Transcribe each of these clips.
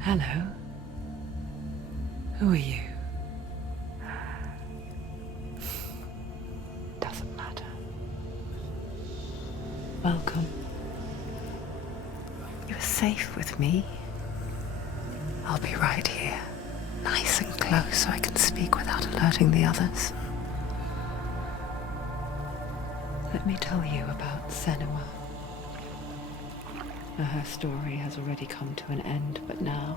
Hello. Who are you? Doesn't matter. Welcome. You're safe with me. I'll be right here, nice and close so I can speak without alerting the others. Let me tell you about Senua. Her story has already come to an end, but now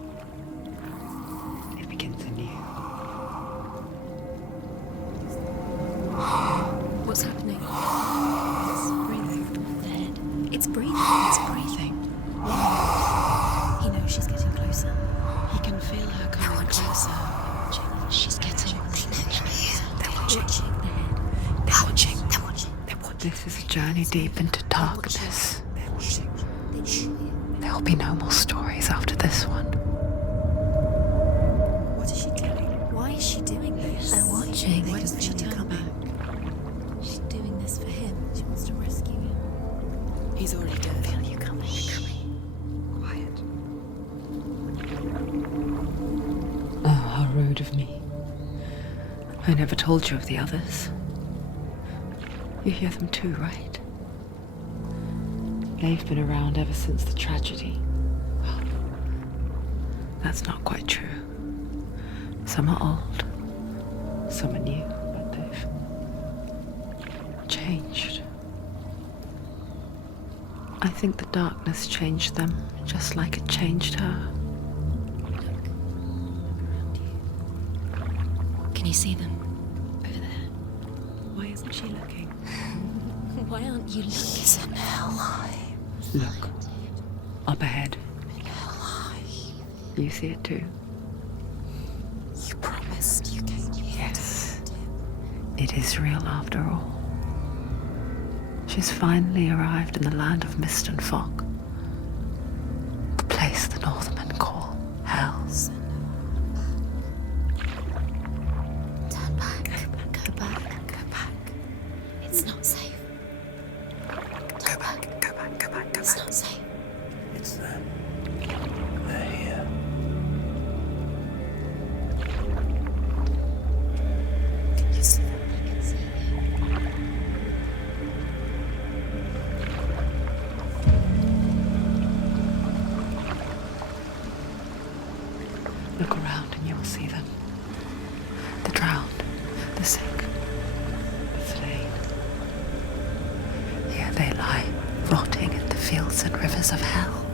it begins anew. What's happening? It's breathing. The head. It's breathing. It's breathing. He knows she's getting closer. He can feel her coming closer. She's getting closer. They're watching. The head. They're watching. They're watching. They're watching. This is a journey deep into darkness. They're watching. There will be no more stories after this one. What is she doing? Why is she doing this? They're watching. Why doesn't she turn back? She's doing this for him. She wants to rescue him. He's already dead. I feel you coming. Quiet. Oh, how rude of me. I never told you of the others. You hear them too, right? They've been around ever since the tragedy. Well, that's not quite true. Some are old, some are new, but they've changed. I think the darkness changed them, just like it changed her. Can you see them? Over there. Why isn't she looking? Why aren't you looking? He's in hell. Look, up ahead. You see it too? You promised you came here. Yes. It is real after all. She's finally arrived in the land of mist and fog. The place the Northmen call Hell. Turn back. Go back. Go back. It's not safe. Go back. It's not safe. It's them. They're here. Can you see them? I can see them. Look around and you'll see them. The drowned, the sick, the slain. Here they lie, rotting in the fields and rivers of hell.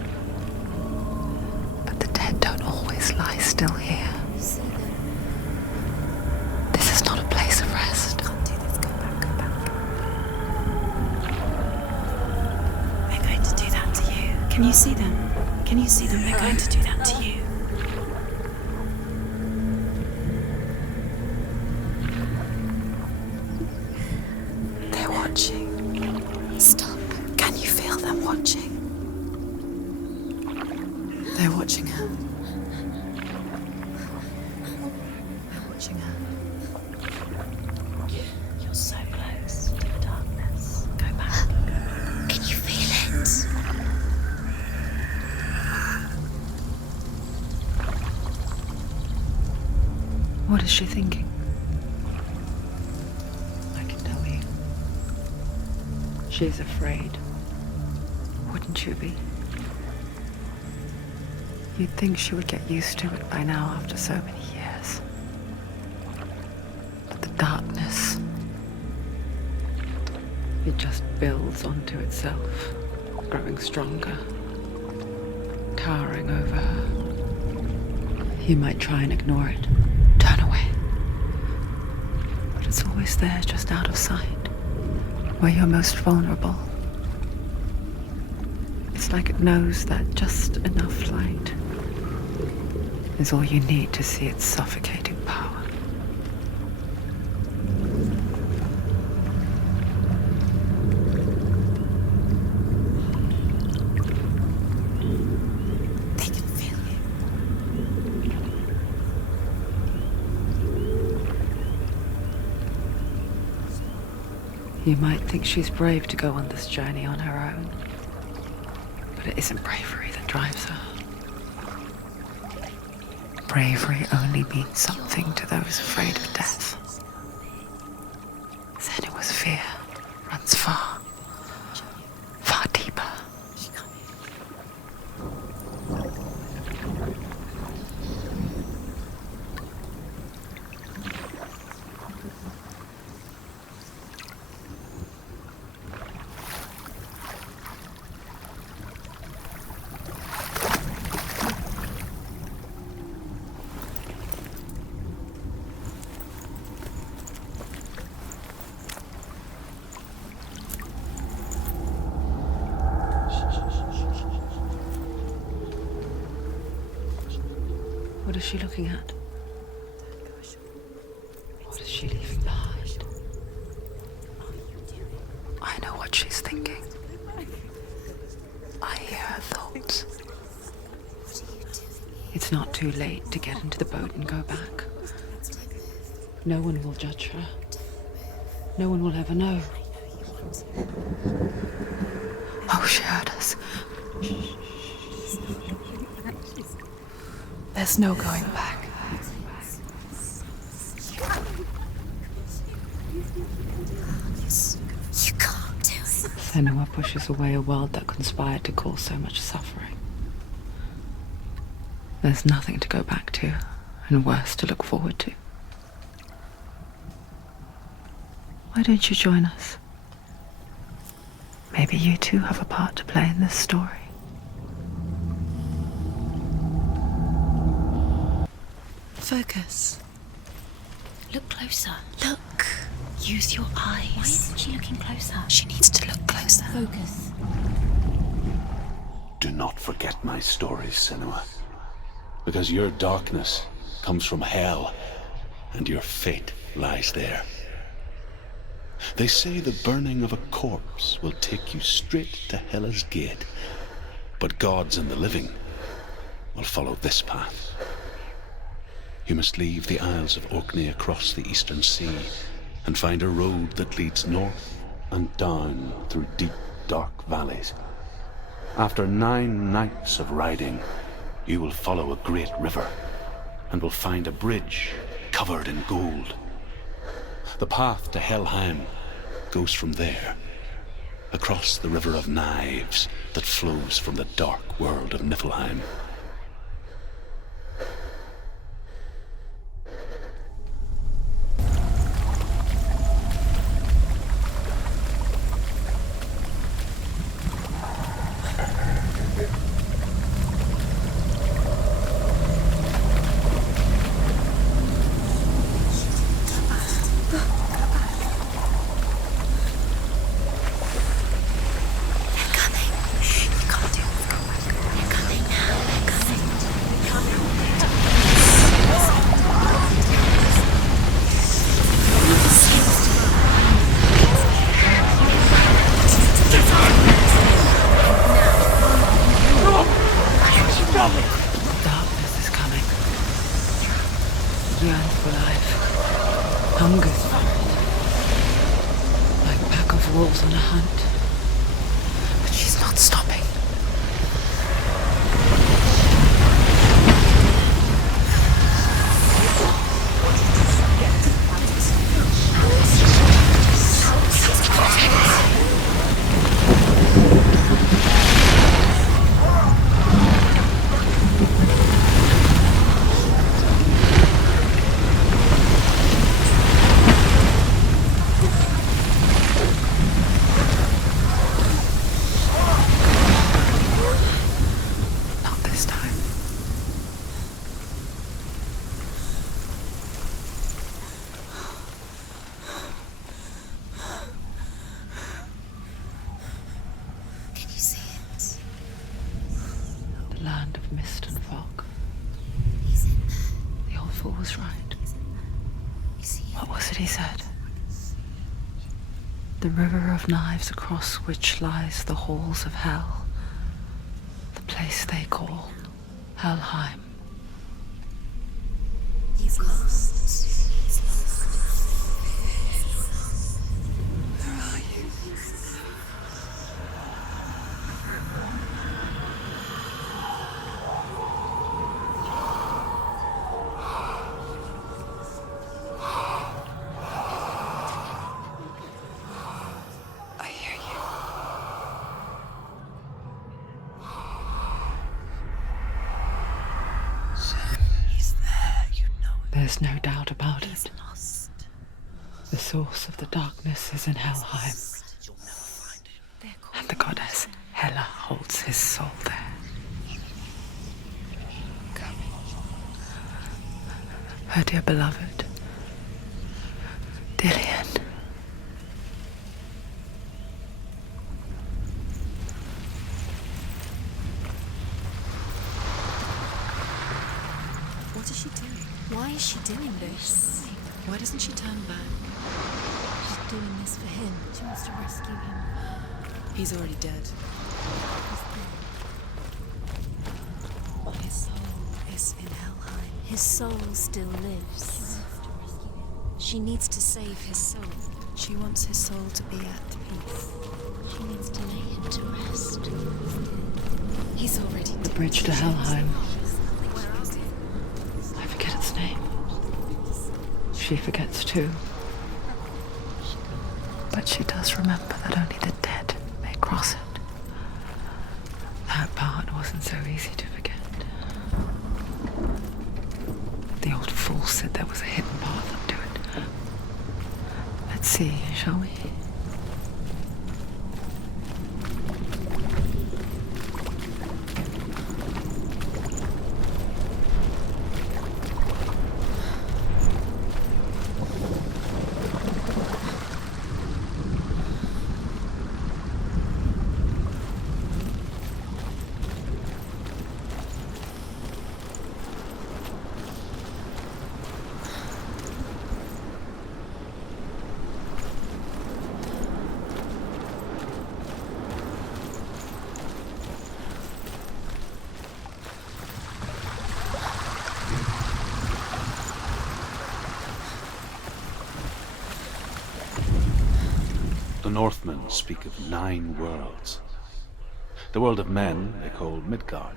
But the dead don't always lie still here. You see them? This is not a place of rest. Can't do this. Go back. Go back. They're going to do that to you. Can you see them? Can you see them? They're going to do that to you. They're watching. Stop. Can you feel them watching? They're watching her. They're watching her. You're so close to the darkness. Go back. Can you feel it? What is she thinking? I can tell you. She's afraid. Wouldn't you be? You'd think she would get used to it by now after so many years. But the darkness, it just builds onto itself, growing stronger, towering over her. You might try and ignore it, turn away. But it's always there, just out of sight, where you're most vulnerable. It's like it knows that just enough light is all you need to see its suffocating power. They can feel you. You might think she's brave to go on this journey on her own, but it isn't bravery that drives her. Bravery only means something to those afraid of death. Senua's fear runs far, far deeper. What is she looking at? What is she leaving behind? I know what she's thinking. I hear her thoughts. It's not too late to get into the boat and go back. No one will judge her. No one will ever know. Oh, she heard us. There's no going back. You can't do it. Senua pushes away a world that conspired to cause so much suffering. There's nothing to go back to, and worse to look forward to. Why don't you join us? Maybe you too have a part to play in this story. Focus. Look closer. Look. Use your eyes. Why isn't she looking closer? She needs to look closer. Focus. Do not forget my stories, Senua. Because your darkness comes from hell, and your fate lies there. They say the burning of a corpse will take you straight to Hela's gate, but gods and the living will follow this path. You must leave the Isles of Orkney across the eastern sea and find a road that leads north and down through deep, dark valleys. After 9 nights of riding, you will follow a great river and will find a bridge covered in gold. The path to Helheim goes from there, across the River of Knives that flows from the dark world of Niflheim. Darkness is coming. Yearns for life. Hungers for it. Like a pack of wolves on a hunt. But she's not stopping. Land of mist and fog. The old fool was right. What was it he said? The river of knives across which lies the halls of hell. The place they call Helheim. He's lost. He's lost. Where are you? I hear you. He's there, you know it. There's no doubt about He's it. lost. The source of the darkness is in Helheim, You'll never find him. and the goddess Hela holds his soul there. Her dear beloved, Dillian. What is she doing? Why is she doing this? Why doesn't she turn back? She's doing this for him. She wants to rescue him. He's already dead. His soul is in Helheim. His soul still lives. She needs to save his soul. She wants his soul to be at peace. She needs to lay him to rest. He's already dead. The bridge to Helheim. Where is he? I forget its name. She forgets too. But she does remember that only the dead may cross it. That part wasn't so easy to forget. The old fool said there was a hidden path up to it. Let's see, shall we? The Northmen speak of 9 worlds. The world of men they call Midgard.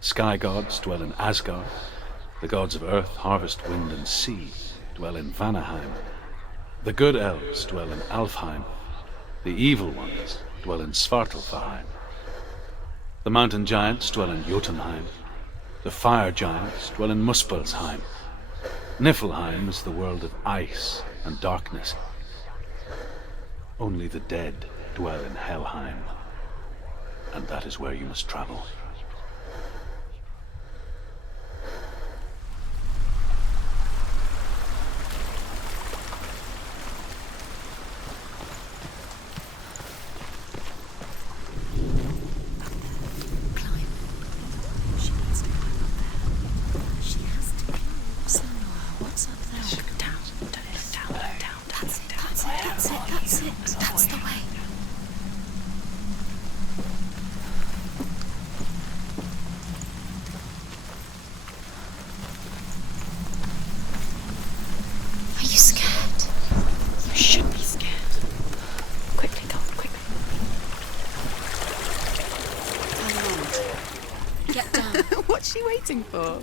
Sky gods dwell in Asgard. The gods of earth, harvest, wind, and sea dwell in Vanaheim. The good elves dwell in Alfheim. The evil ones dwell in Svartalfheim. The mountain giants dwell in Jotunheim. The fire giants dwell in Muspelheim. Niflheim is the world of ice and darkness. Only the dead dwell in Helheim, and that is where you must travel. Climb. She needs to climb up there. She has to climb. Senua, what's up there? Look down. Don't look down. Look down. That's it. That's it. That's it. That's it. That's the way. Are you scared? You should be scared. Quickly, Dot, quickly. Get down. What's she waiting for?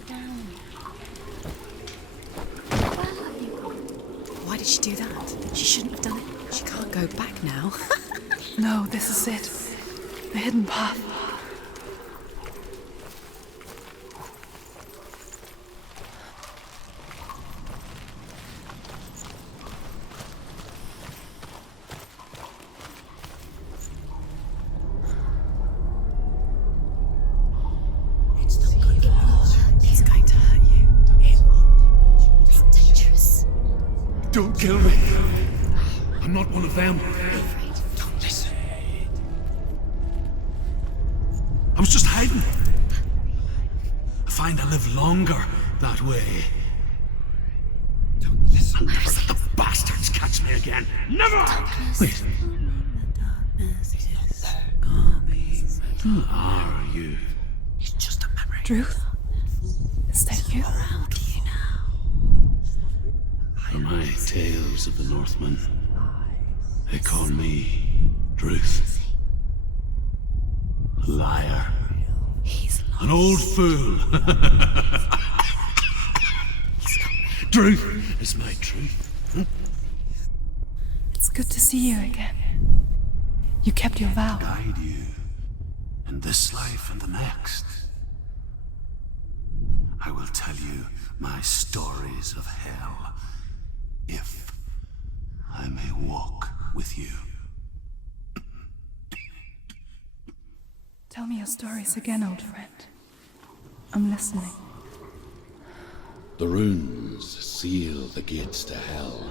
Why did she do that? She shouldn't have done it. She can't go back now. No, this is it. The hidden path. It's not going to hurt. It's going to hurt you. It won't. It's dangerous. Don't kill me. I'm not one of them. Be afraid. Don't listen. I was just hiding. I find I live longer that way. Don't listen. Never let the bastards catch me again. Never! Wait. Who are you? It's just a memory. Druth? Is that you? Around you now. For my tales of the Northmen, they call me Druth. A liar. He's lost. An old fool. Druth is my truth. It's good to see you again. You kept your vow. Guide you in this life and the next. I will tell you my stories of hell, if I may walk with you. Tell me your stories again, old friend. I'm listening. The runes seal the gates to hell.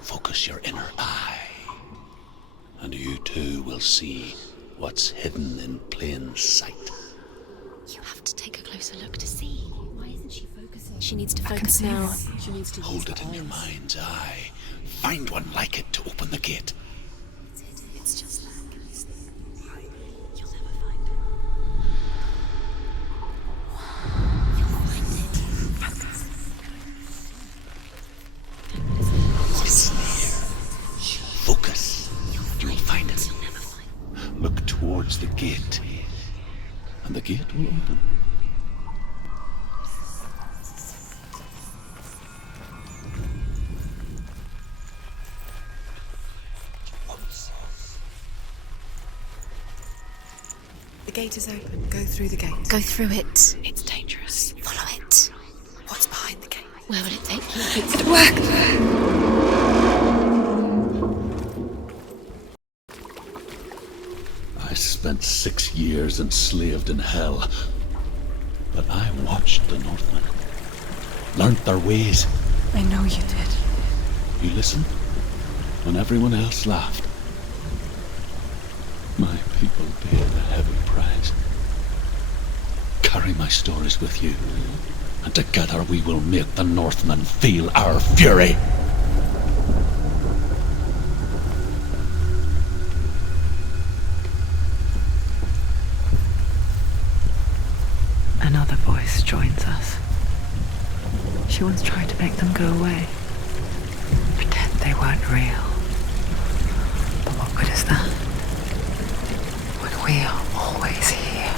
Focus your inner eye, and you too will see what's hidden in plain sight. You have to take a closer look to see. Why isn't she focusing? She needs to I can focus see now. one. She needs to Hold it in your mind's eye. Find one like it to open the gate. It's just like you'll never find it. You'll find it. Listen here. Focus. You'll find it. You'll never find it. Look towards the gate, and the gate will open. The gate is open. Go through the gate. Go through it. It's dangerous. Follow it. What's behind the gate? Where will it take you? It worked! I spent 6 years enslaved in hell, but I watched the Northmen, learnt their ways. I know you did. You listened when everyone else laughed. My people paid a heavy price. Carry my stories with you, and together we will make the Northmen feel our fury. Another voice joins us. She once tried to make them go away. Pretend they weren't real. But what good is that? When we are always here.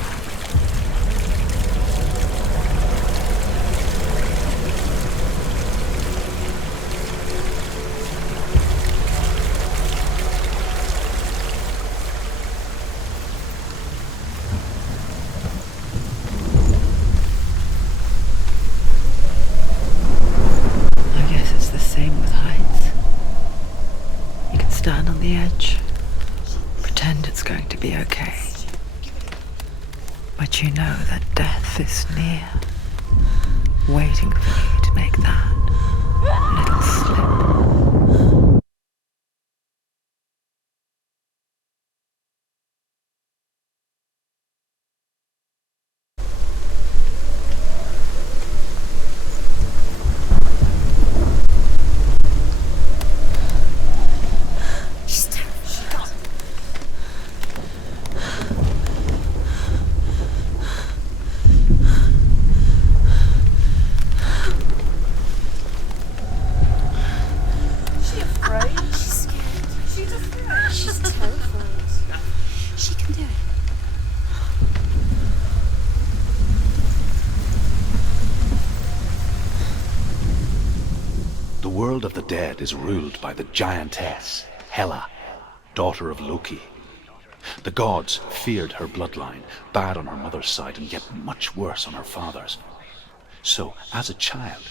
I guess it's the same with heights. You can stand on the edge, pretend it's going to be okay. But you know that death is near, waiting for you to make that little slip. She's terrible. She got She afraid? She's scared. She's afraid. She's terrified. She can do it. The world of the dead is ruled by the giantess, Hela, daughter of Loki. The gods feared her bloodline, bad on her mother's side and yet much worse on her father's. So, as a child,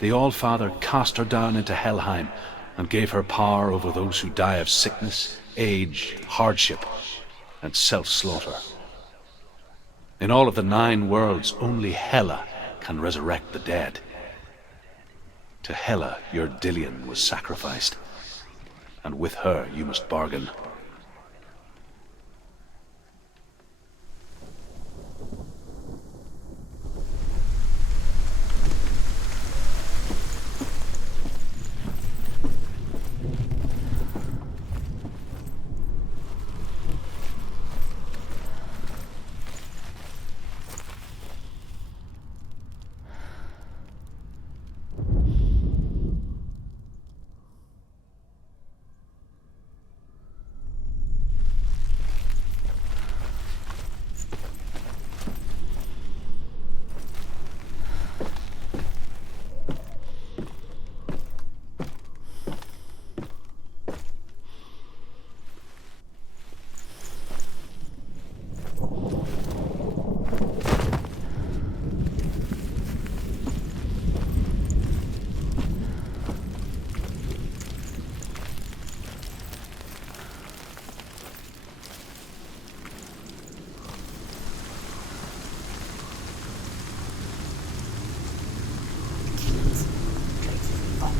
the All-Father cast her down into Helheim and gave her power over those who die of sickness, age, hardship, and self-slaughter. In all of the 9 worlds, only Hela can resurrect the dead. To Hela, your Dillion was sacrificed, and with her you must bargain.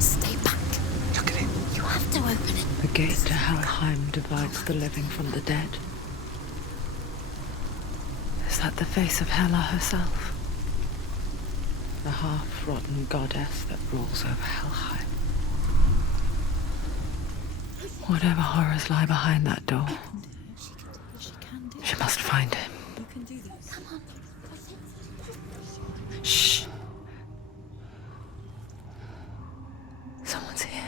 Stay back. Look at him. You have to open it. The gate to Helheim divides the living from the dead. Is that the face of Hela herself? The half-rotten goddess that rules over Helheim. Whatever horrors lie behind that door, She can do she must find him. You can do this. Come on. Shh. Someone's here.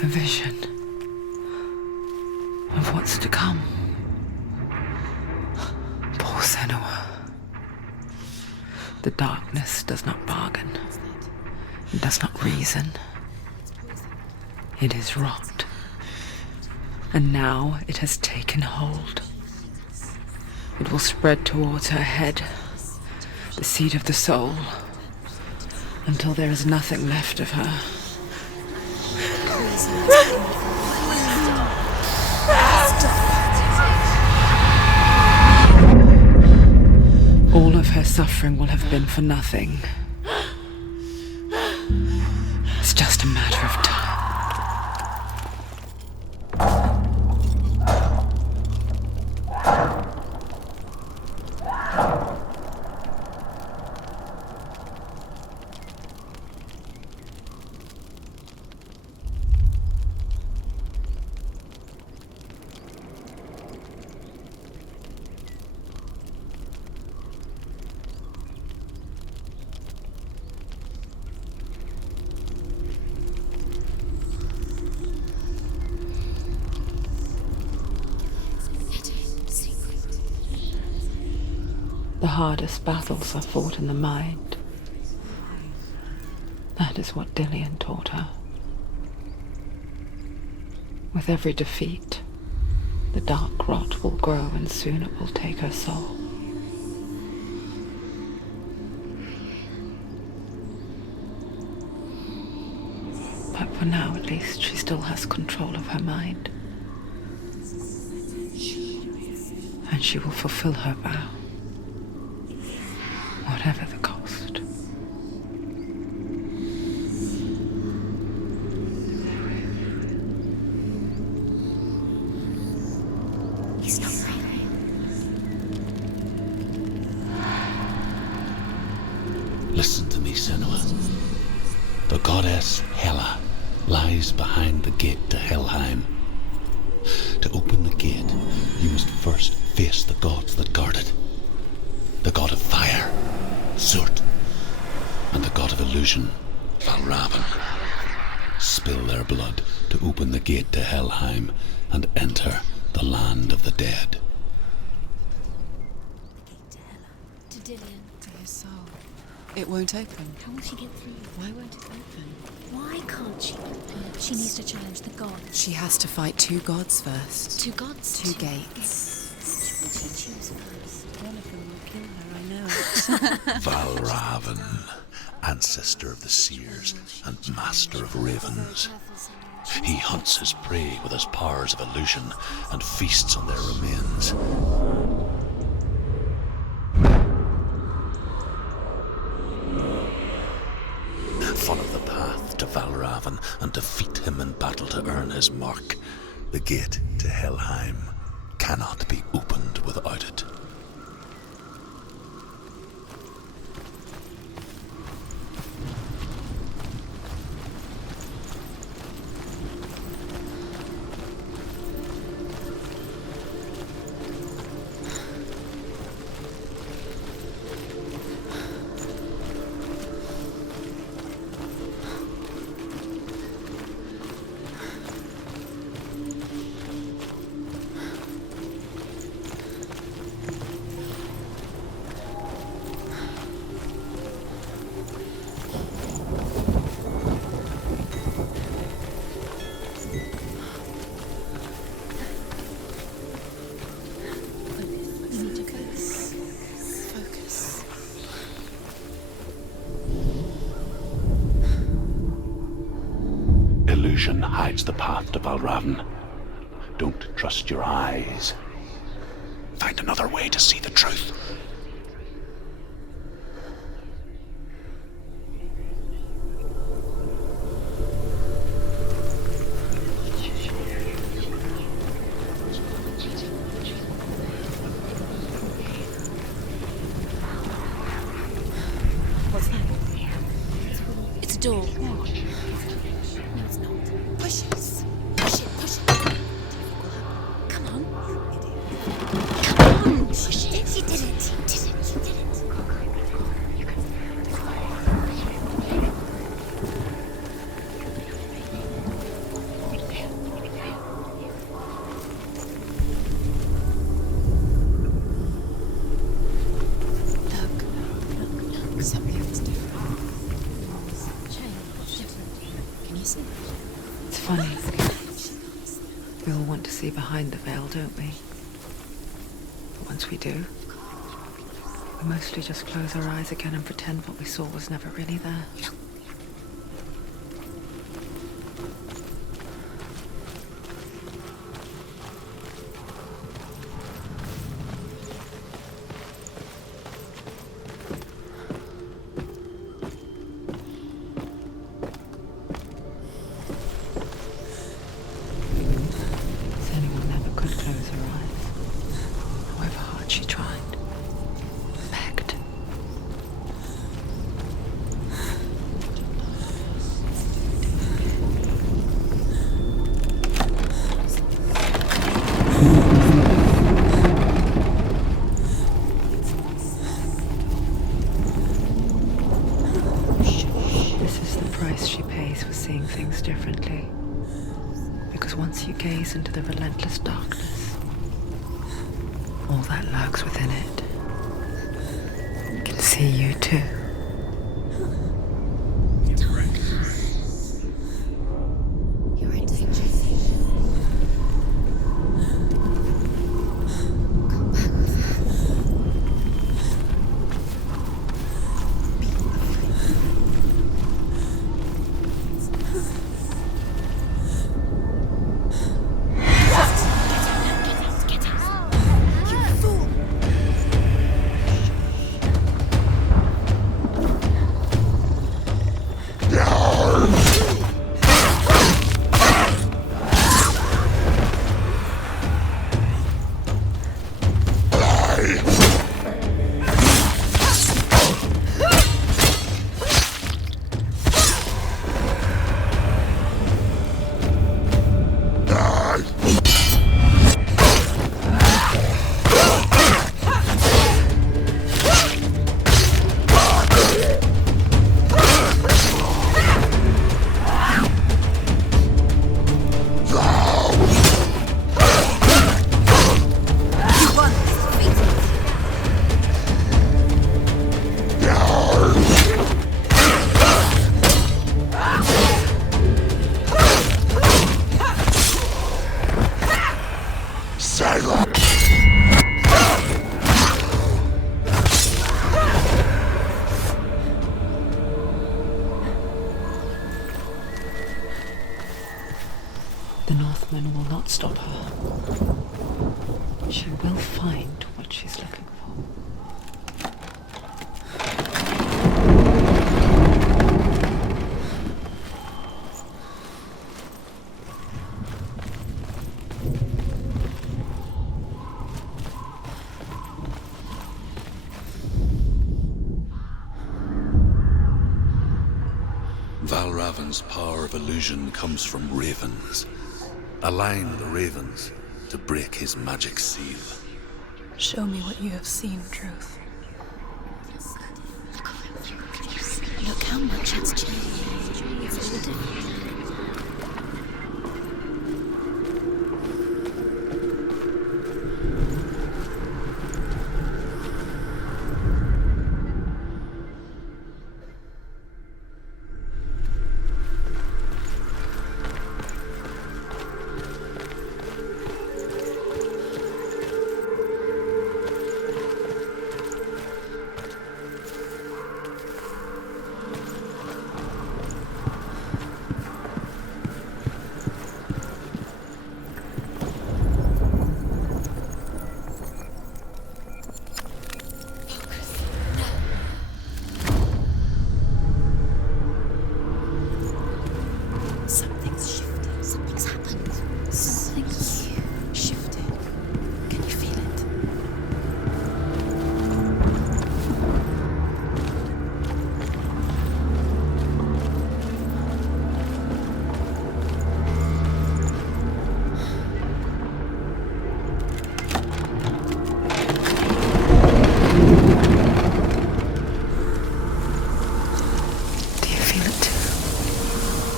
A vision of what's to come. Poor Senua. The darkness does not bargain. It does not reason. It is rot. And now it has taken hold. It will spread towards her head, the seat of the soul, until there is nothing left of her. All of her suffering will have been for nothing. It's just a matter of time. hardest battles are fought in the mind. That is what Dillian taught her. With every defeat, the dark rot will grow and soon it will take her soul. But for now, at least, she still has control of her mind. And she will fulfill her vow, whatever the cost. He's not breathing. Listen to me, Senua. The goddess Hela lies behind the gate to Helheim. To open the gate, you must first face the gods that guard it. The god of fire, Surt, and the god of illusion, Valravn. Spill their blood to open the gate to Helheim and enter the land of the dead. To Hela. To Dillian. To his soul. It won't open. How will she get through? Why won't it open? Why can't she open? She needs to challenge the gods. She has to fight two gods first. Two gods? Two gates. Which will she choose first? One of them will kill her, I know. Valravn, ancestor of the seers and master of ravens. He hunts his prey with his powers of illusion and feasts on their remains. Follow the path to Valravn and defeat him in battle to earn his mark. The gate to Helheim cannot be opened without it. Focus. Illusion hides the path to Valravn. Don't trust your eyes. Find another way to see the truth. What's that? It's a door. No, it's not. Push it. Push it, push it. Come on. Idiot. Come on. Push it. He did it. He did it. He did it. Look, something's different. Change. Can you see? It's funny. We all want to see behind the veil, don't we? But once we do, we mostly just close our eyes again and pretend what we saw was never really there. Senua never could close her eyes, however hard she tried, begged. This is the price she pays for seeing things differently. Because once you gaze into the relentless darkness, all that lurks within it see you too. You're in danger. Go back with her. Be Get out. You fool. The Northman will not stop her. She will find what she's looking for. Valravan's power of illusion comes from ravens. Align the ravens to break his magic seal. Show me what you have seen, Truth. Look how much it's changed. It's all different. Something's shifted. Something's happened. Something's shifted. Can you feel it? Do you feel it too?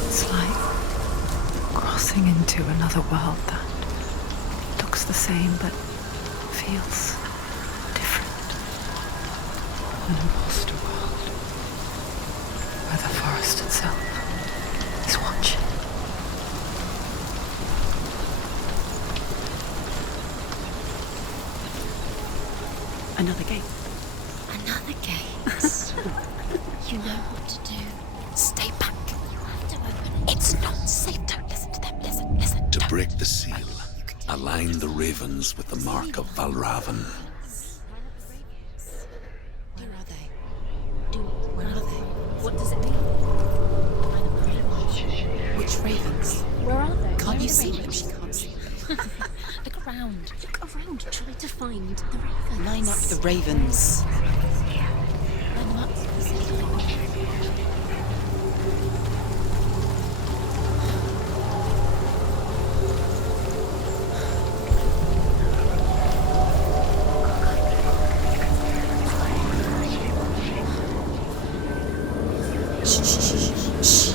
It's like crossing into another world that looks the same but feels different. An imposter world where the forest itself is watching. Another gate. Another gate. You know what to do. Stay back. You have to open it. It's not safe. Don't listen to them. Listen. To Don't. break the seal, align the ravens with the mark of Valravan. Where are they? Where are they? What does it mean? Which ravens? Where are they? Can't you see them? She can't see them. Look around. Look around. Try to find the ravens. Line up the ravens. Line them up. Shh.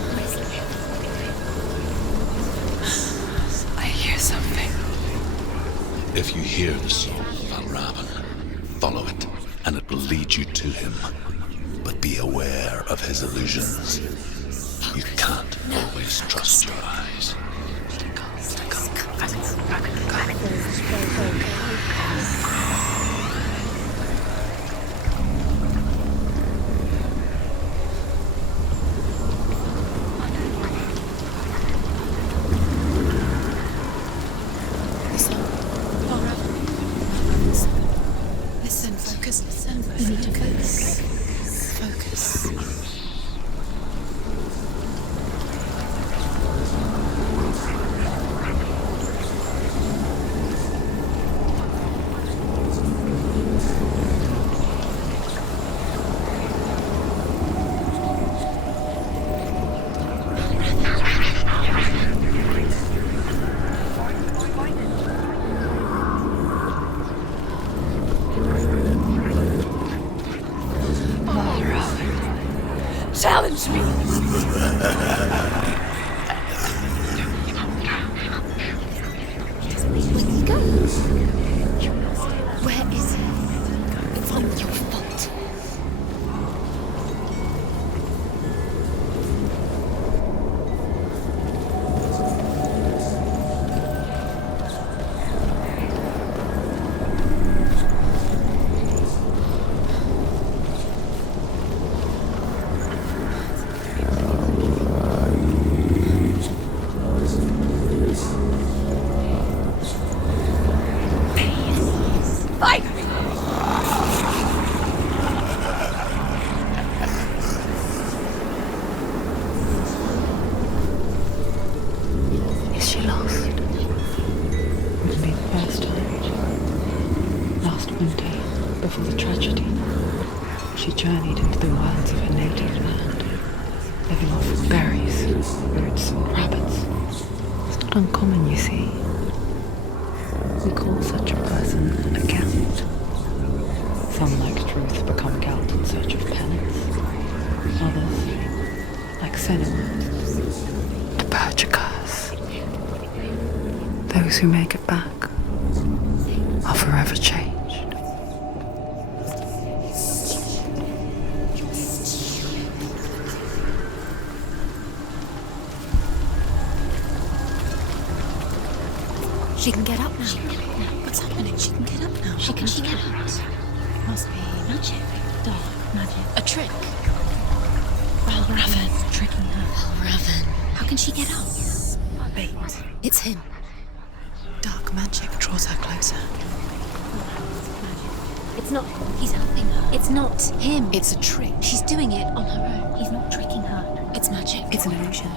I hear something. If you hear the song of Valravan, follow it and it will lead you to him. But be aware of his illusions. You can't always trust your eyes. Listen, focus, listen. You need to focus. Focus. Challenge me! Where did he go? Where is he? It's not your fault. Is she lost? It would be the first time. Last winter, before the tragedy, she journeyed into the wilds of her native land, living off of berries, roots, and rabbits. It's not uncommon, you see. We call such a person a Celt. Some, like truth, become Celt in search of penance. Others, like Senua, the purchasers. Those who make it back are forever changed. She can get up now. What's happening? She can get up now. She can get out. Must be magic. Dark magic. A trick. Raven. Tricking her. Raven. How can she get out? Wait. It's him. Dark magic draws her closer. It's not. He's helping her. It's not him. It's a trick. She's doing it on her own. He's not tricking her. It's magic. It's an illusion.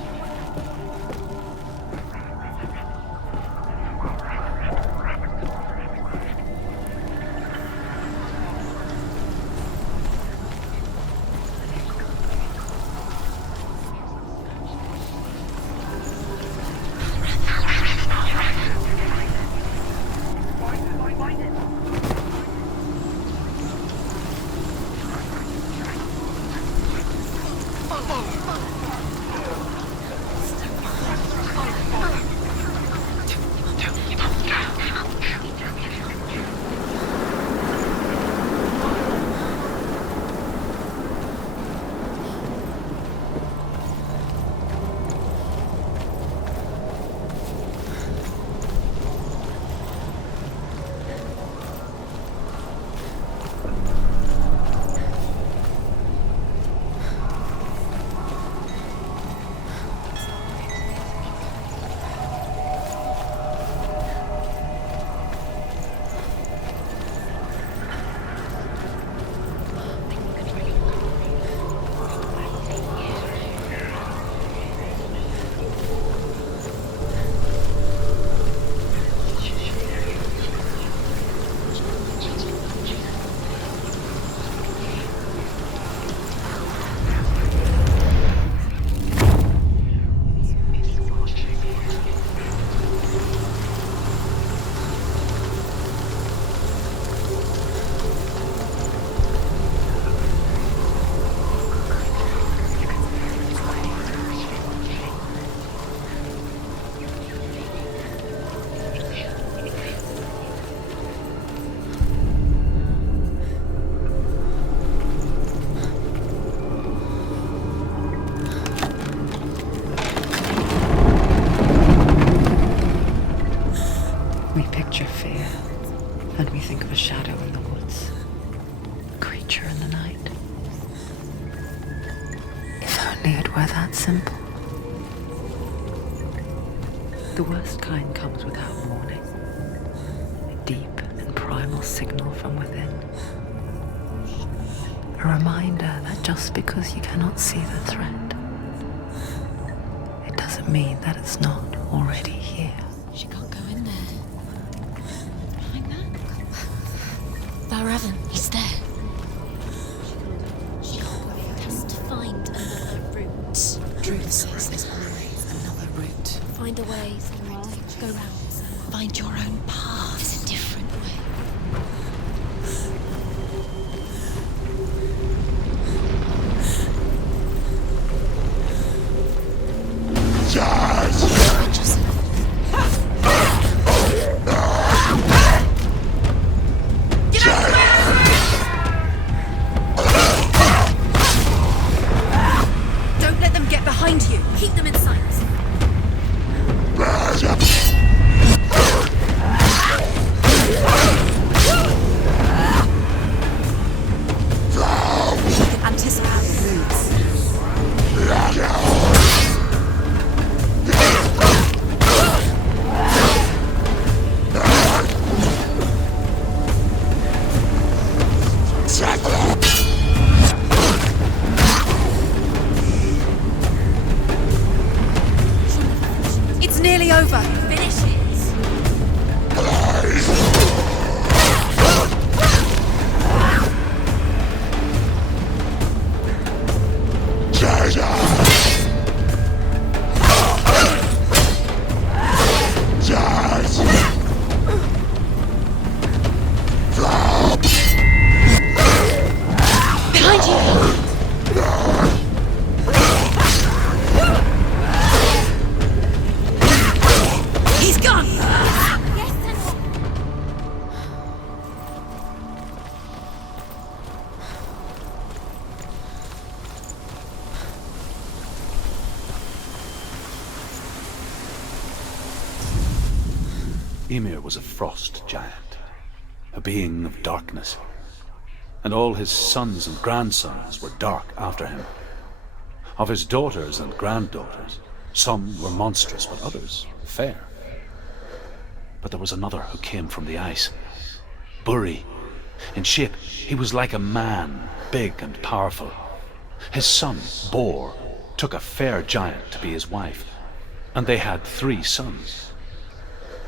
The worst kind comes without warning. A deep and primal signal from within. A reminder that just because you cannot see the threat, it doesn't mean that it's not already here. She can't go in there. Like that? Valravan, he's there. She has to find another route. Druid says there's always another route. Find a way through it. Go round. Find your own path. There's a different way. Find yourself. Don't let them get behind you. Keep them in sight. Anticipate the moves. It's nearly over. Finish it. Behind you! He's gone! Yes, Senua. Ymir was a frost giant, a being of darkness, and all his sons and grandsons were dark after him. Of his daughters and granddaughters, some were monstrous, but others fair. But there was another who came from the ice. Buri. In shape, he was like a man, big and powerful. His son, Bor, took a fair giant to be his wife, and they had 3 sons.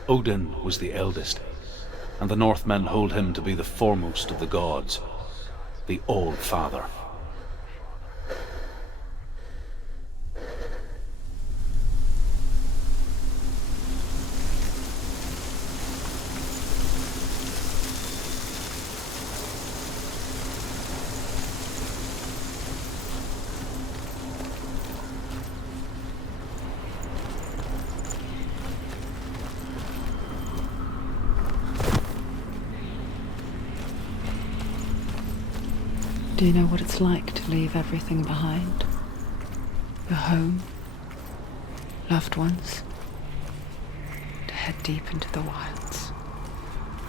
Odin was the eldest, and the Northmen hold him to be the foremost of the gods, the All-Father. Do you know what it's like to leave everything behind? Your home, loved ones, to head deep into the wilds,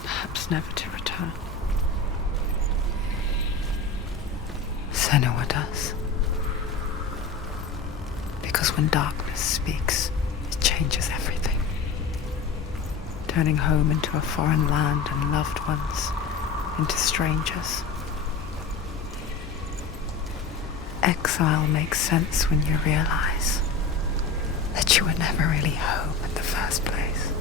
perhaps never to return? Senua does. Because when darkness speaks, it changes everything, turning home into a foreign land and loved ones into strangers. Exile makes sense when you realize that you were never really home in the first place.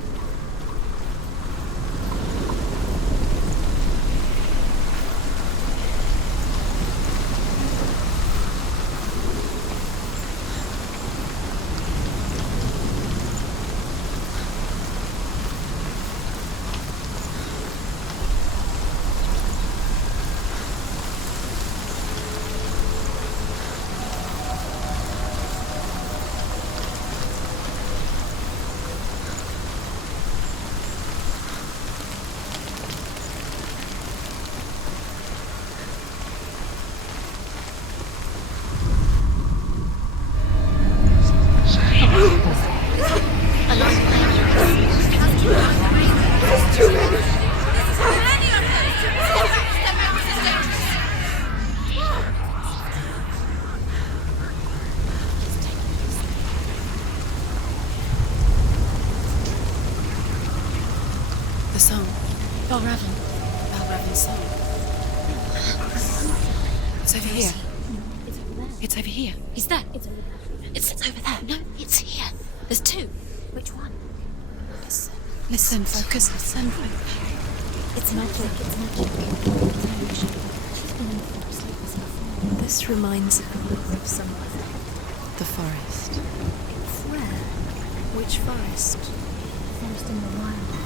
The song. Balravan. Balravan's song. It's over here. It's over here. He's there. It's over there. No, it's here. There's two. Which one? Listen, focus, listen. It's magic. It's magic. This reminds me of somewhere. The forest. Where? Which forest? Forest in the wilds.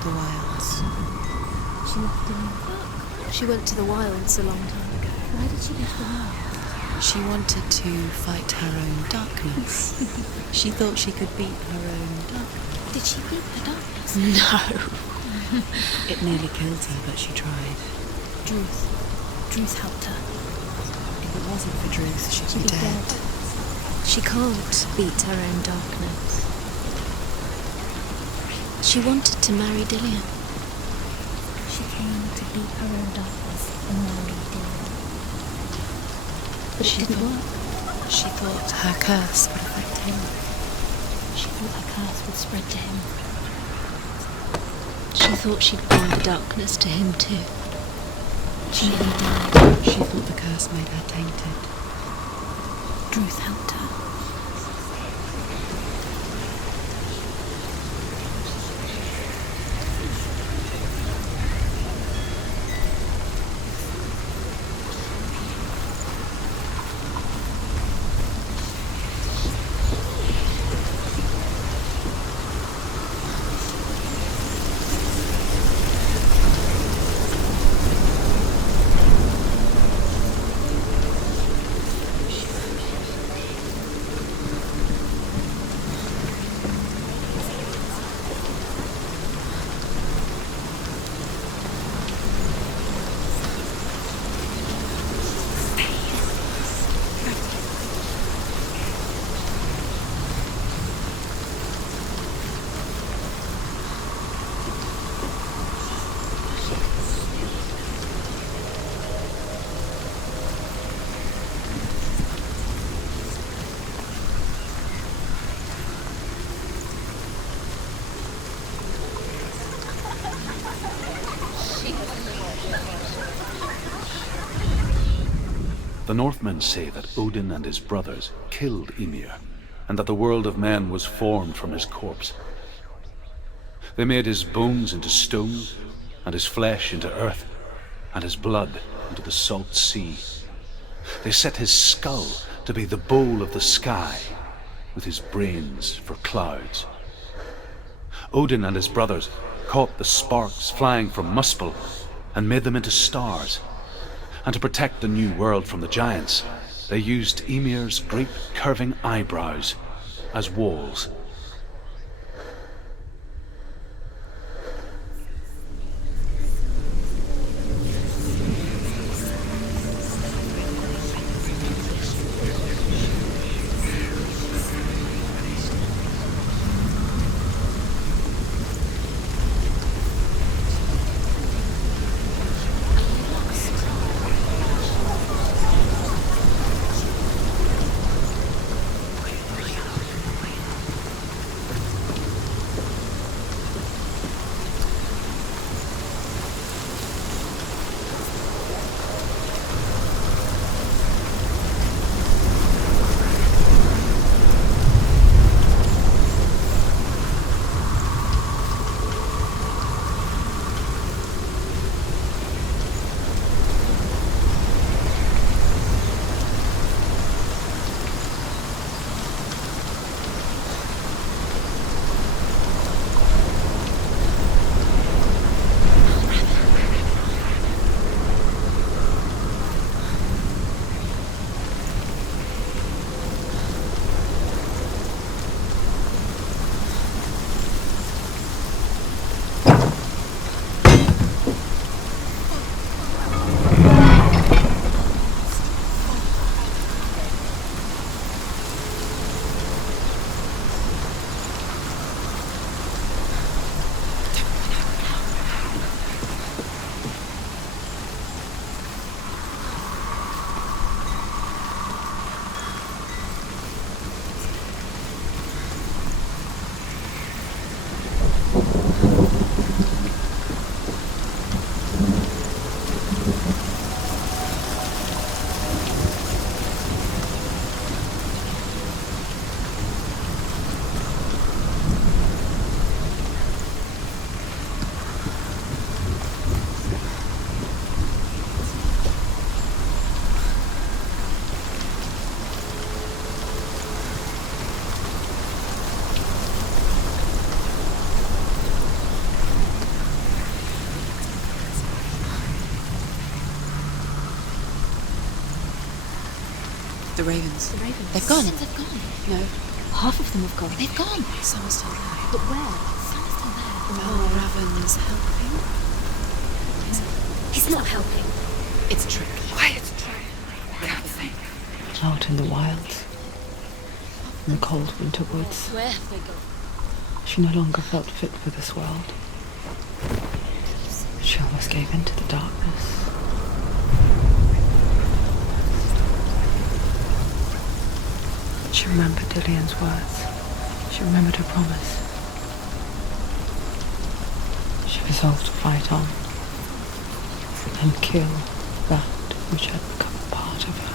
The wilds. She left in New York. She went to the wilds a long time ago. Why did she go to the wilds? She wanted to fight her own darkness. She thought she could beat her own darkness. Did she beat the darkness? No. It nearly killed her, but she tried. Druth helped her. If it wasn't for Druth, she'd be dead. She can't beat her own darkness. She wanted to marry Dillian. She came to beat her own darkness and marry Dillian. But it didn't work. She thought her curse would affect him. She thought her curse would spread to him. She thought she'd bring the darkness to him too. She nearly died. She thought the curse made her tainted. Druth helped her. The Northmen say that Odin and his brothers killed Ymir, and that the world of men was formed from his corpse. They made his bones into stone, and his flesh into earth, and his blood into the salt sea. They set his skull to be the bowl of the sky, with his brains for clouds. Odin and his brothers caught the sparks flying from Muspel and made them into stars. And to protect the new world from the giants, they used Ymir's great curving eyebrows as walls. The ravens. The ravens. They've gone. They've gone. No. Half of them have gone. They've gone. Some are still there. But where? Some are still there. Raven's helping. He's not helping. It's a trick. Quiet. Out in the wilds, in the cold winter woods, Where have they gone? she no longer felt fit for this world. She almost gave in to the darkness. She remembered Dillian's words. She remembered her promise. She resolved to fight on and kill that which had become a part of her.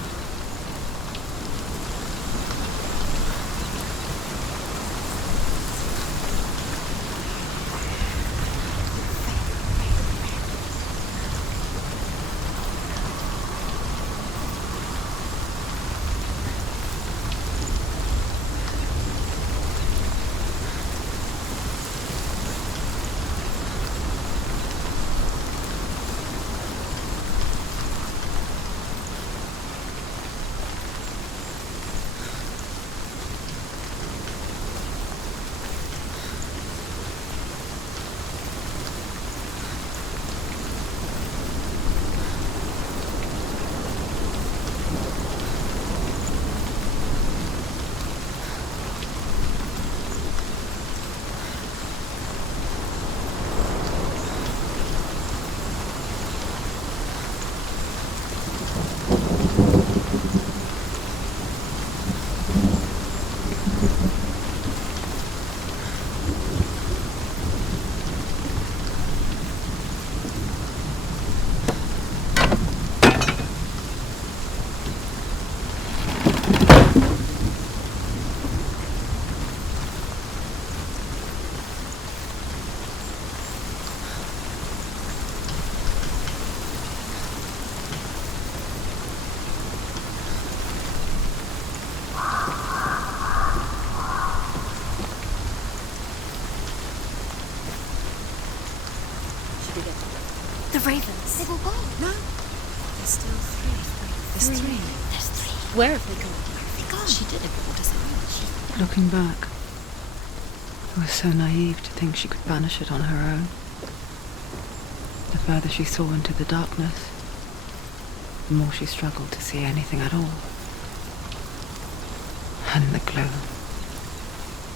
The ravens. They've all gone. No. There's still three. There's three. There's three. Where have they gone? Where have they gone? She did it, but what does that mean? Looking back, it was so naive to think she could banish it on her own. The further she saw into the darkness, the more she struggled to see anything at all. And in the gloom,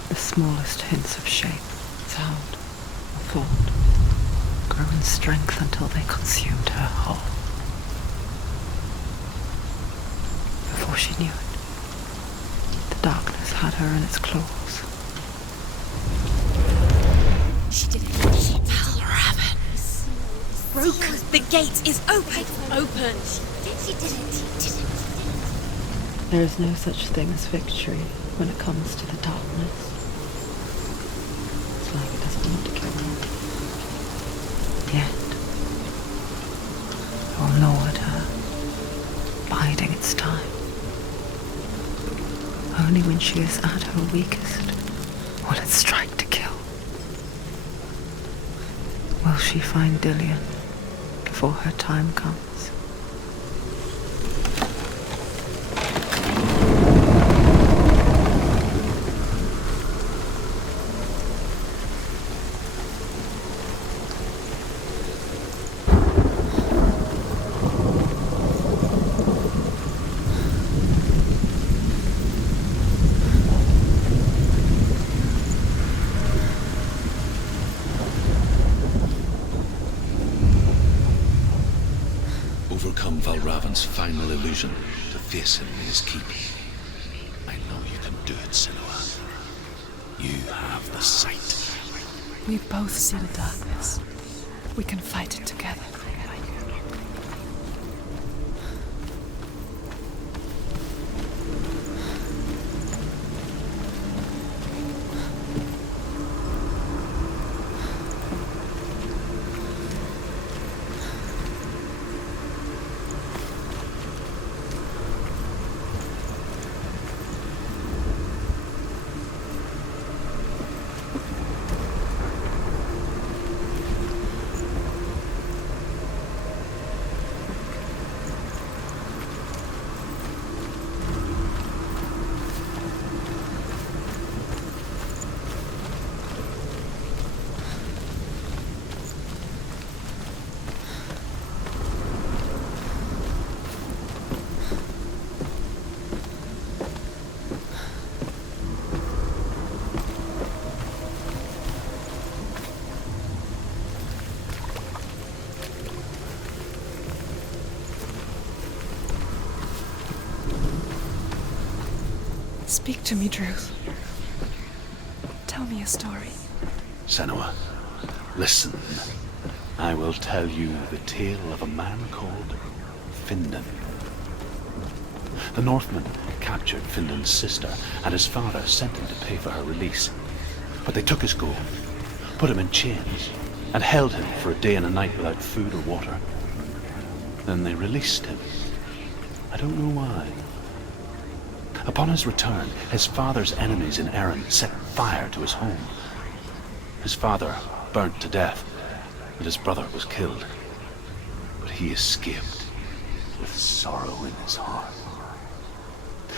the smallest hints of shape, sound, or thought grew in strength until they consumed her whole. Before she knew it, the darkness had her in its claws. She did it. She did it. Raven. Broken. The gate is open. Open. She did it. She did it. There is no such thing as victory when it comes to the darkness. It's like it doesn't want to kill her. Yet, it will gnaw at her, biding its time. Only when she is at her weakest will it strike to kill. Will she find Dillian before her time comes? Overcome Valravan's final illusion to face him in his keep. I know you can do it, Senua. You have the sight. We both see the darkness. We can fight it together. Speak to me, Druth. Tell me a story. Senua, listen. I will tell you the tale of a man called Findan. The Northmen captured Findan's sister, and his father sent him to pay for her release. But they took his gold, put him in chains, and held him for a day and a night without food or water. Then they released him. I don't know why. Upon his return, his father's enemies in Erin set fire to his home. His father burnt to death, and his brother was killed. But he escaped with sorrow in his heart.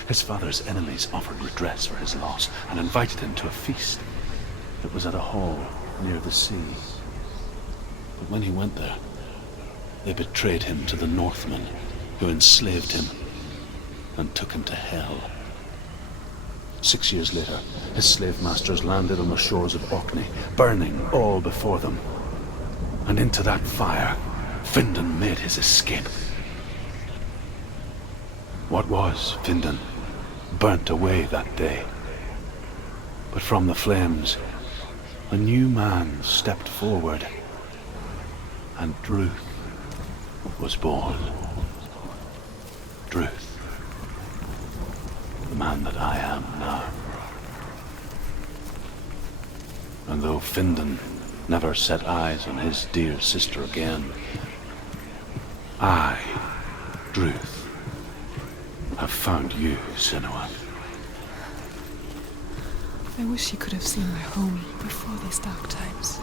His father's enemies offered redress for his loss and invited him to a feast. It was at a hall near the sea. But when he went there, they betrayed him to the Northmen, who enslaved him and took him to Hell. 6 years later, his slave masters landed on the shores of Orkney, burning all before them. And into that fire, Findan made his escape. What was Findan burnt away that day. But from the flames, a new man stepped forward, and Druth was born. Druth, the man that I am now. And though Findan never set eyes on his dear sister again, I, Druth, have found you, Senua. I wish you could have seen my home before these dark times.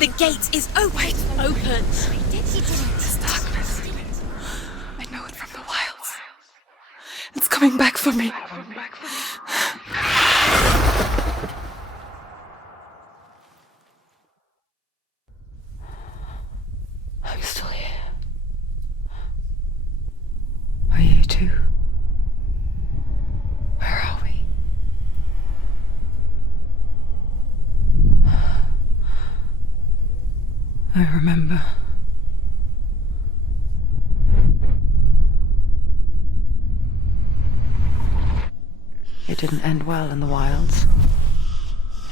The gate is open. Open. This darkness. I know it from the wilds. It's coming back for me. I'm still here. Are you too? Where are we? I remember. It didn't end well in the wilds.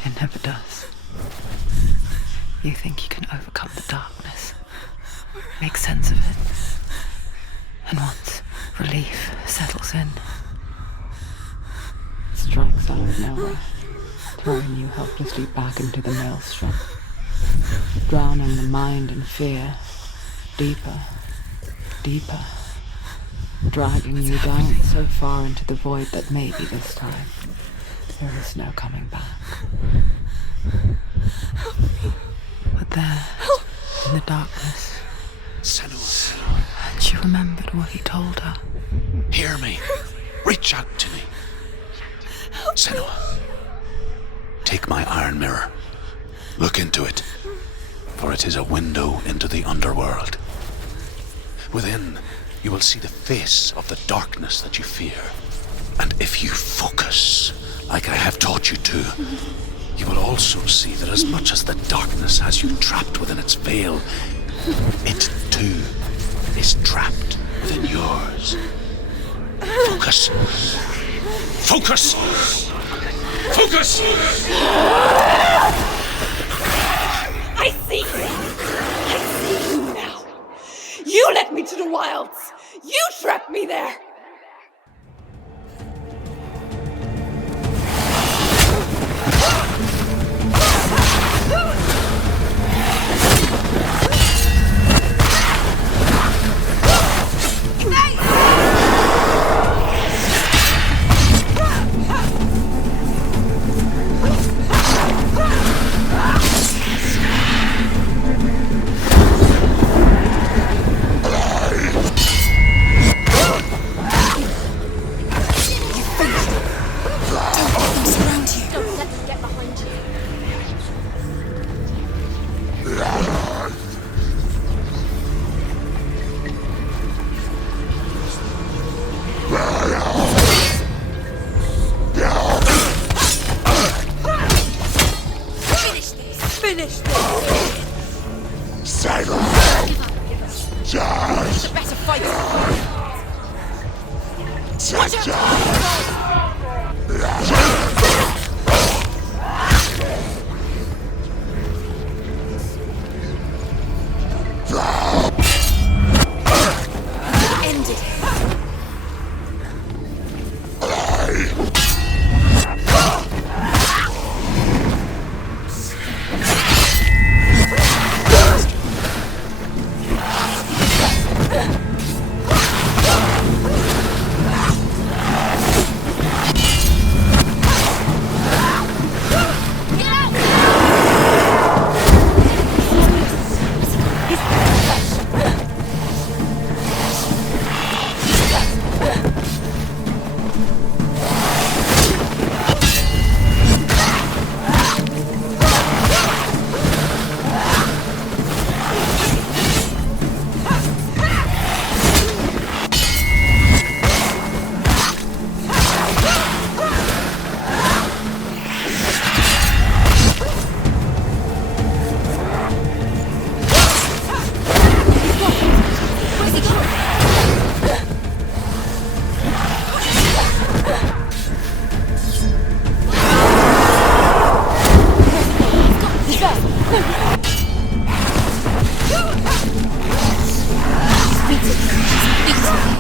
It never does. You think you can overcome the darkness, make sense of it, and once relief settles in, it strikes out of nowhere throwing you helplessly back into the maelstrom, drowning the mind in fear, deeper, deeper, dragging you down so far into the void that maybe this time there is no coming back. But there, in the darkness, Senua, and she remembered what he told her. hear me. Reach out to me. Senua, take my iron mirror. Look into it, for it is a window into the underworld. Within, you will see the face of the darkness that you fear. And if you focus, like I have taught you to, you will also see that as much as the darkness has you trapped within its veil, it too is trapped within yours. Focus. Focus! Focus! I see you! I see you now! You led me to the wilds! You trapped me there!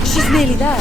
She's nearly there.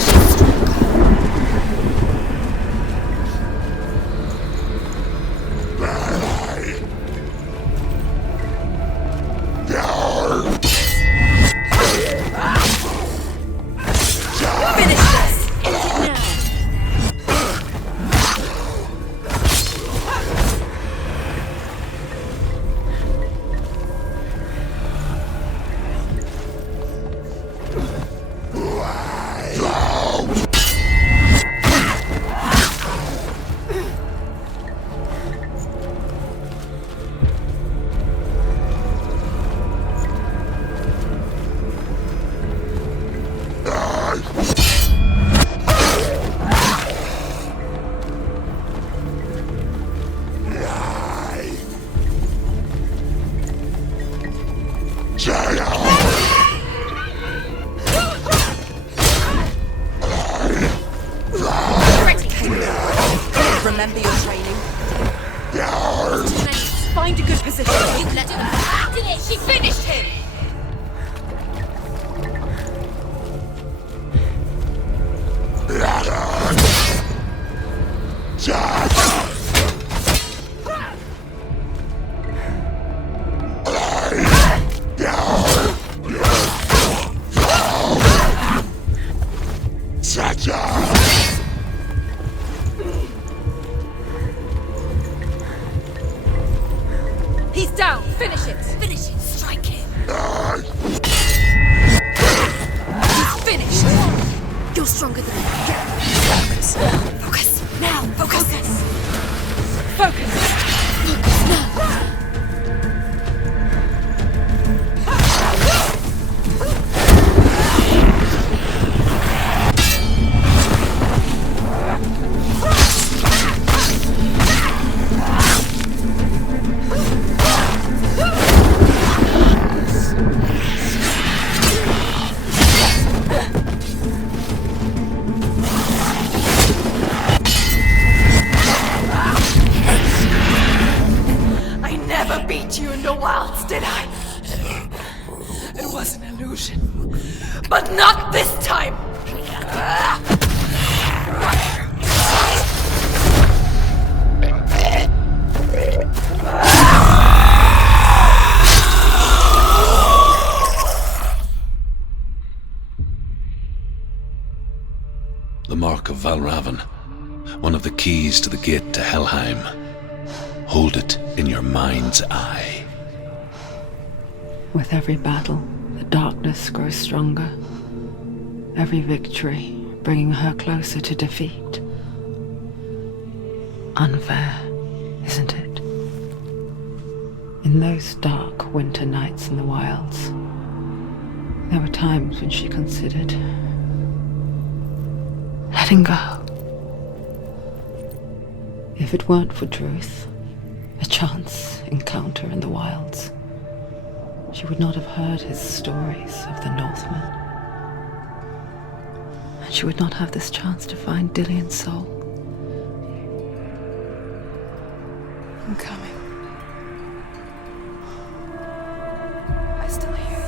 was an illusion. But not this time! The Mark of Valravan, one of the keys to the gate to Helheim. Hold it in your mind's eye. With every battle, the darkness grows stronger. Every victory bringing her closer to defeat. Unfair, isn't it? In those dark winter nights in the wilds, there were times when she considered letting go. If it weren't for Druth, a chance encounter in the wilds, she would not have heard his stories of the Northmen. And she would not have this chance to find Dillion's soul. I'm coming. I still hear you.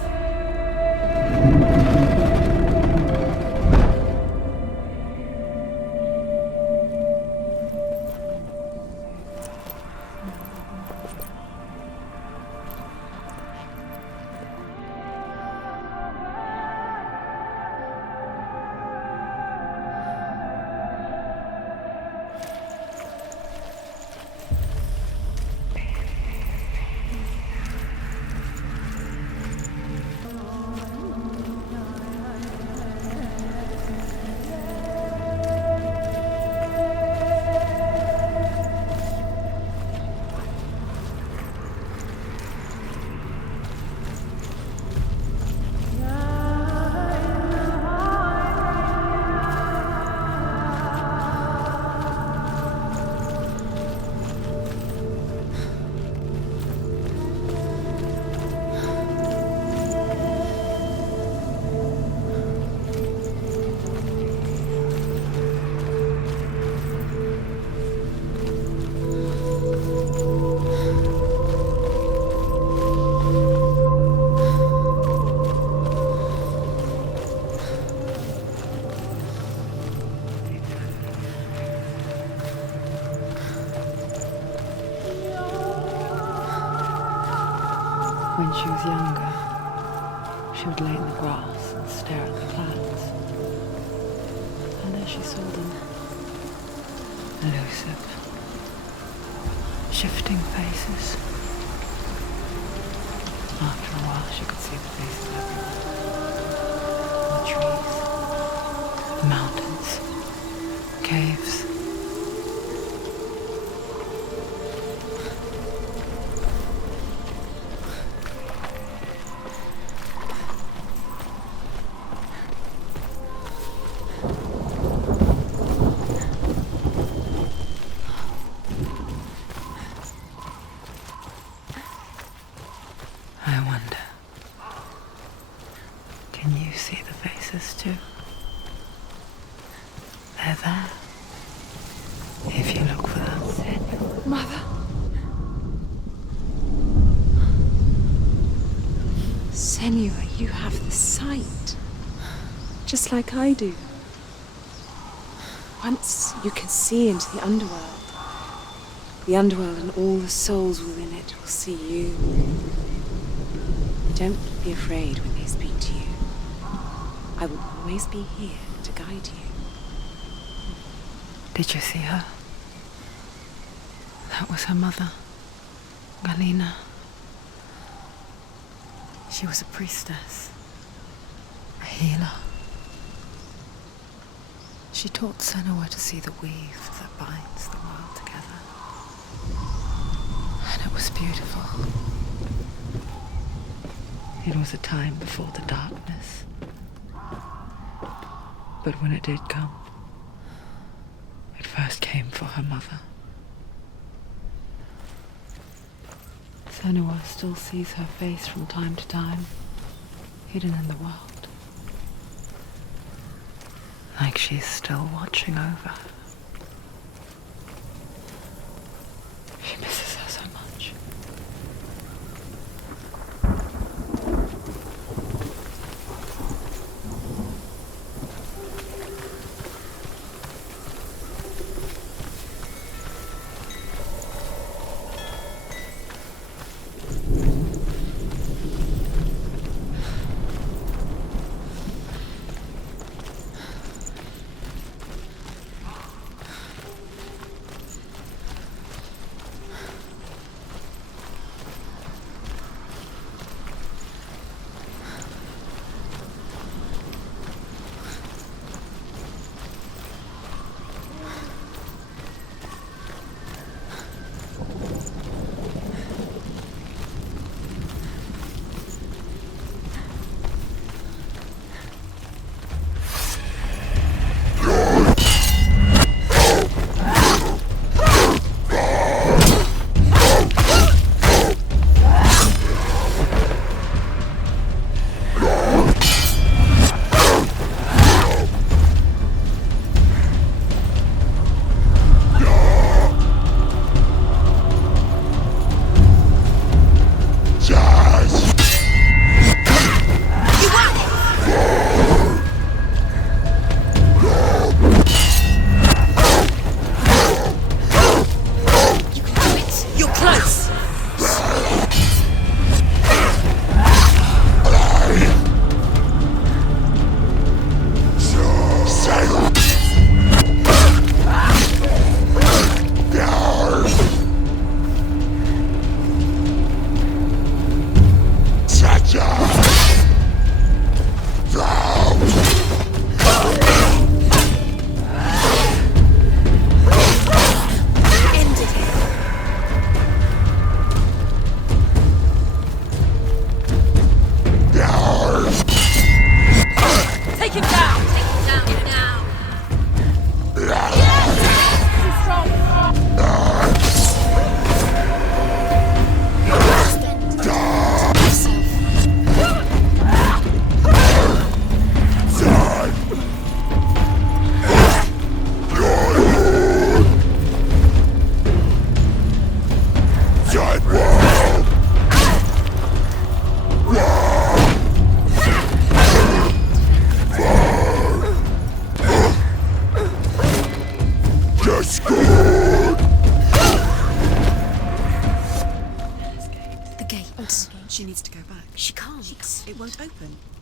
When she was younger, she would lay in the grass and stare at the clouds. And there she saw them. Elusive, shifting faces. After a while, she could see the faces everywhere. The trees, the mountains, caves. I wonder, can you see the faces too? They're there, if you look for them. Mother. Senua, you have the sight. Just like I do. Once you can see into the underworld and all the souls within it will see you. Don't be afraid when they speak to you. I will always be here to guide you. Did you see her? That was her mother, Galina. She was a priestess, a healer. She taught Senua to see the weave that binds the world together. And it was beautiful. It was a time before the darkness. But when it did come, it first came for her mother. Senua still sees her face from time to time, hidden in the world. Like she's still watching over her. She misses her so much.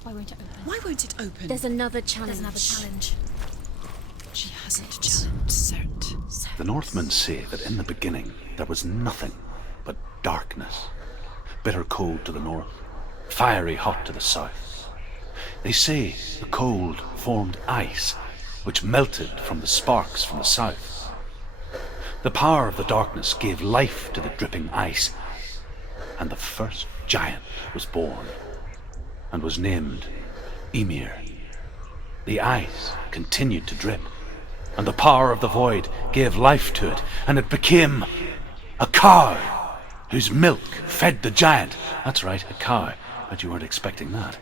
Why won't it open? Why won't it open? There's another challenge. There's another challenge. She hasn't challenged. The Northmen say that in the beginning there was nothing but darkness. Bitter cold to the north, fiery hot to the south. They say the cold formed ice, which melted from the sparks from the south. The power of the darkness gave life to the dripping ice, and the first giant was born, and was named Ymir. The ice continued to drip, and the power of the void gave life to it, and it became a cow, whose milk fed the giant. That's right, a cow. Bet you weren't expecting that.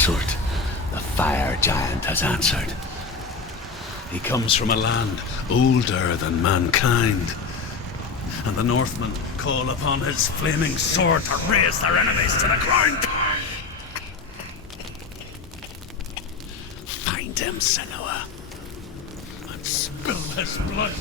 Surt, the fire giant, has answered. He comes from a land older than mankind, and the Northmen call upon his flaming sword to raze their enemies to the ground. Find him, Senua, and spill his blood.